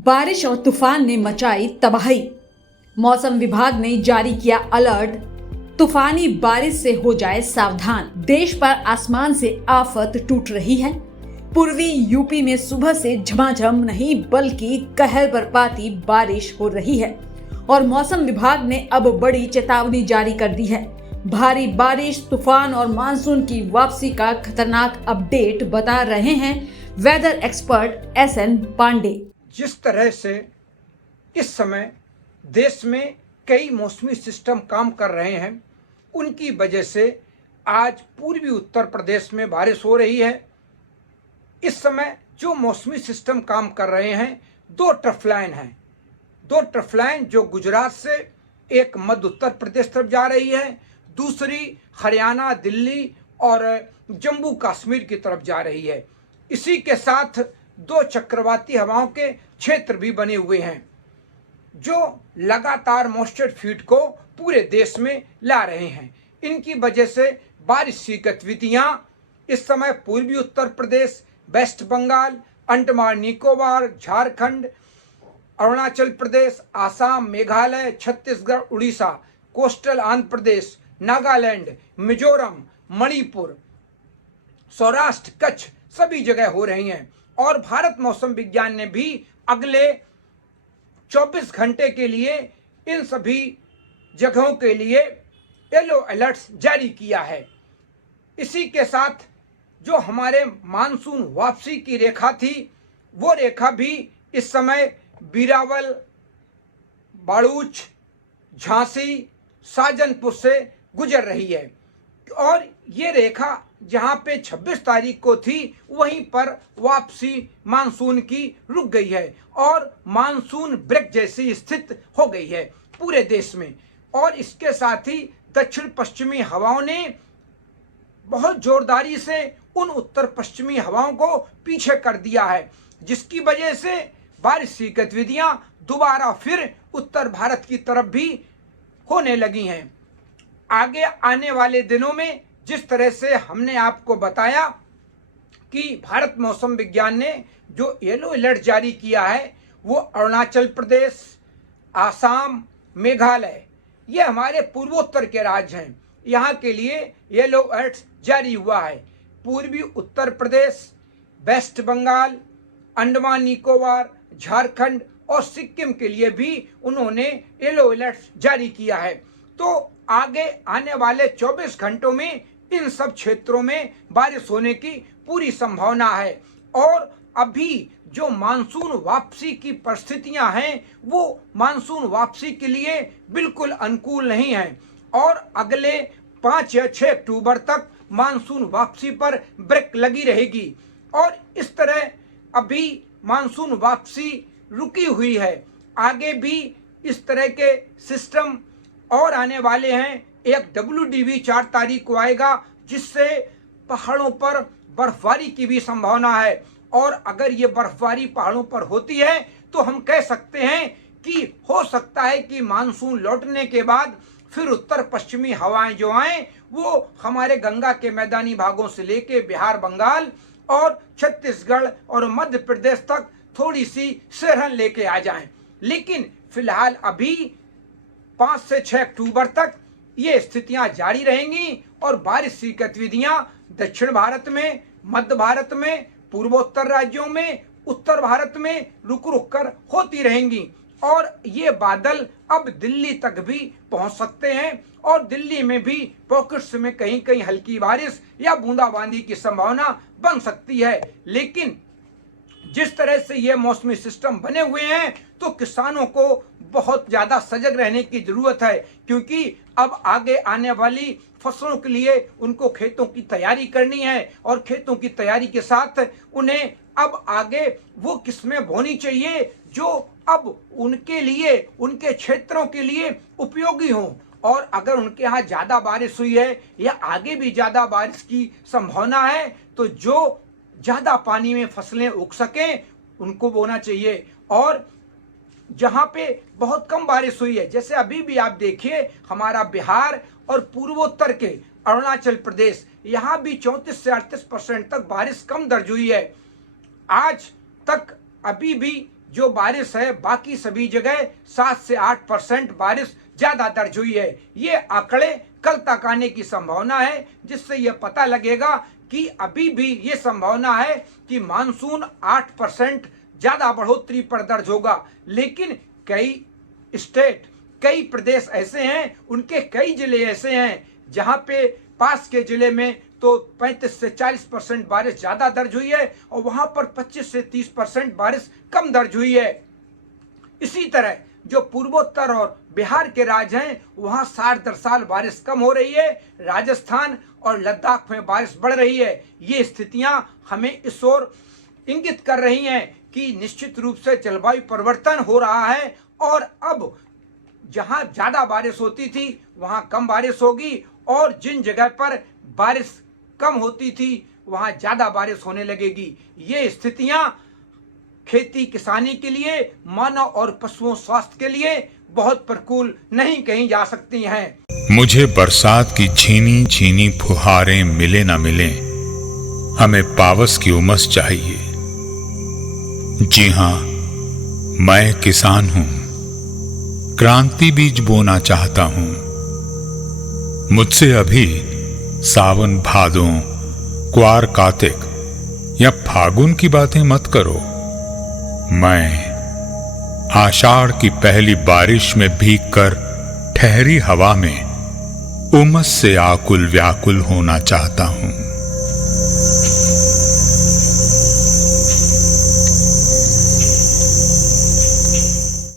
बारिश और तूफान ने मचाई तबाही। मौसम विभाग ने जारी किया अलर्ट, तूफानी बारिश से हो जाए सावधान। देश पर आसमान से आफत टूट रही है। पूर्वी यूपी में सुबह से झमाझम नहीं बल्कि कहर बरपाती बारिश हो रही है और मौसम विभाग ने अब बड़ी चेतावनी जारी कर दी है। भारी बारिश, तूफान और मानसून की वापसी का खतरनाक अपडेट बता रहे हैं वेदर एक्सपर्ट SN पांडे। जिस तरह से इस समय देश में कई मौसमी सिस्टम काम कर रहे हैं, उनकी वजह से आज पूर्वी उत्तर प्रदेश में बारिश हो रही है। इस समय जो मौसमी सिस्टम काम कर रहे हैं, दो ट्रफ लाइन हैं। दो ट्रफ लाइन जो गुजरात से एक मध्य उत्तर प्रदेश तरफ जा रही है, दूसरी हरियाणा, दिल्ली और जम्मू कश्मीर की तरफ जा रही है। इसी के साथ दो चक्रवाती हवाओं के क्षेत्र भी बने हुए हैं जो लगातार मॉइस्चर फीड को पूरे देश में ला रहे हैं। इनकी वजह से बारिश की गतिविधियां इस समय पूर्वी उत्तर प्रदेश, वेस्ट बंगाल, अंडमान निकोबार, झारखंड, अरुणाचल प्रदेश, आसाम, मेघालय, छत्तीसगढ़, उड़ीसा, कोस्टल आंध्र प्रदेश, नागालैंड, मिजोरम, मणिपुर, सौराष्ट्र, कच्छ सभी जगह हो रही हैं। और भारत मौसम विज्ञान ने भी अगले 24 घंटे के लिए इन सभी जगहों के लिए येलो अलर्ट जारी किया है। इसी के साथ जो हमारे मानसून वापसी की रेखा थी, वो रेखा भी इस समय बीरावल, बाड़ूच, झांसी, शाहजहांपुर से गुजर रही है और ये रेखा जहां पे 26 तारीख को थी, वहीं पर वापसी मानसून की रुक गई है और मानसून ब्रेक जैसी स्थिति हो गई है पूरे देश में। और इसके साथ ही दक्षिण पश्चिमी हवाओं ने बहुत जोरदारी से उन उत्तर पश्चिमी हवाओं को पीछे कर दिया है, जिसकी वजह से बारिश की गतिविधियां दोबारा फिर उत्तर भारत की तरफ भी होने लगी हैं। आगे आने वाले दिनों में जिस तरह से हमने आपको बताया कि भारत मौसम विज्ञान ने जो येलो अलर्ट जारी किया है, वो अरुणाचल प्रदेश, आसाम, मेघालय, ये हमारे पूर्वोत्तर के राज्य हैं, यहाँ के लिए येलो अलर्ट जारी हुआ है। पूर्वी उत्तर प्रदेश, वेस्ट बंगाल, अंडमान निकोबार, झारखंड और सिक्किम के लिए भी उन्होंने येलो अलर्ट जारी किया है। तो आगे आने वाले 24 घंटों में इन सब क्षेत्रों में बारिश होने की पूरी संभावना है और अभी जो मानसून वापसी की परिस्थितियां हैं, वो मानसून वापसी के लिए बिल्कुल अनुकूल नहीं हैं और अगले 5 या 6 अक्टूबर तक मानसून वापसी पर ब्रेक लगी रहेगी। और इस तरह अभी मानसून वापसी रुकी हुई है। आगे भी इस तरह के सिस्टम और आने वाले हैं। एक WDV 4 तारीख को आएगा, जिससे पहाड़ों पर बर्फबारी की भी संभावना है और अगर ये बर्फबारी पहाड़ों पर होती है तो हम कह सकते हैं कि हो सकता है कि मानसून लौटने के बाद फिर उत्तर पश्चिमी हवाएं जो आएं, वो हमारे गंगा के मैदानी भागों से लेके बिहार, बंगाल और छत्तीसगढ़ और मध्य प्रदेश तक थोड़ी सी सिरहन लेके आ जाएं। लेकिन फिलहाल अभी 5 से 6 अक्टूबर तक ये स्थितियां जारी रहेंगी और बारिश की गतिविधियां दक्षिण भारत में, मध्य भारत में, पूर्वोत्तर राज्यों में, उत्तर भारत में रुक रुक कर होती रहेंगी और ये बादल अब दिल्ली तक भी पहुंच सकते हैं और दिल्ली में भी पॉकेट्स में कहीं कहीं हल्की बारिश या बूंदाबांदी की संभावना बन सकती है। लेकिन जिस तरह से ये मौसमी सिस्टम बने हुए हैं, तो किसानों को बहुत ज्यादा सजग रहने की जरूरत है, क्योंकि अब आगे आने वाली फसलों के लिए उनको खेतों की तैयारी करनी है और खेतों की तैयारी के साथ उन्हें अब आगे वो किस्में बोनी चाहिए जो अब उनके लिए, उनके क्षेत्रों के लिए उपयोगी हों। और अगर उनके यहाँ ज्यादा बारिश हुई है या आगे भी ज्यादा बारिश की संभावना है, तो जो ज्यादा पानी में फसलें उग सकें उनको बोना चाहिए। और जहां पे बहुत कम बारिश हुई है, जैसे अभी भी आप देखिए हमारा बिहार और पूर्वोत्तर के अरुणाचल प्रदेश, यहां भी 34 से 38% तक बारिश कम दर्ज हुई है। आज तक अभी भी जो बारिश है बाकी सभी जगह 7 से 8% बारिश ज्यादा दर्ज हुई है। ये आंकड़े कल तक आने की संभावना है, जिससे यह पता लगेगा कि अभी भी ये संभावना है कि मानसून 8% ज्यादा बढ़ोतरी पर दर्ज होगा। लेकिन कई स्टेट, कई प्रदेश ऐसे हैं, उनके कई जिले ऐसे हैं जहां पे पास के जिले में तो 35 से 40% बारिश ज्यादा दर्ज हुई है और वहां पर 25 से 30% बारिश कम दर्ज हुई है। इसी तरह जो पूर्वोत्तर और बिहार के राज्य हैं वहां साल दर साल बारिश कम हो रही है। राजस्थान और लद्दाख में बारिश बढ़ रही है। ये स्थितियां हमें इस ओर इंगित कर रही हैं कि निश्चित रूप से जलवायु परिवर्तन हो रहा है और अब जहां ज्यादा बारिश होती थी वहां कम बारिश होगी और जिन जगह पर बारिश कम होती थी वहां ज्यादा बारिश होने लगेगी। ये स्थितियां खेती किसानी के लिए, मानव और पशुओं स्वास्थ्य के लिए बहुत प्रतिकूल नहीं कही जा सकती हैं। मुझे बरसात की झीनी झीनी फुहारें मिले ना मिले, हमें पावस की उमस चाहिए। जी हां, मैं किसान हूं, क्रांति बीज बोना चाहता हूं। मुझसे अभी सावन भादों, क्वार कार्तिक या फागुन की बातें मत करो। मैं आषाढ़ की पहली बारिश में भीगकर ठहरी हवा में उमस से आकुल व्याकुल होना चाहता हूं।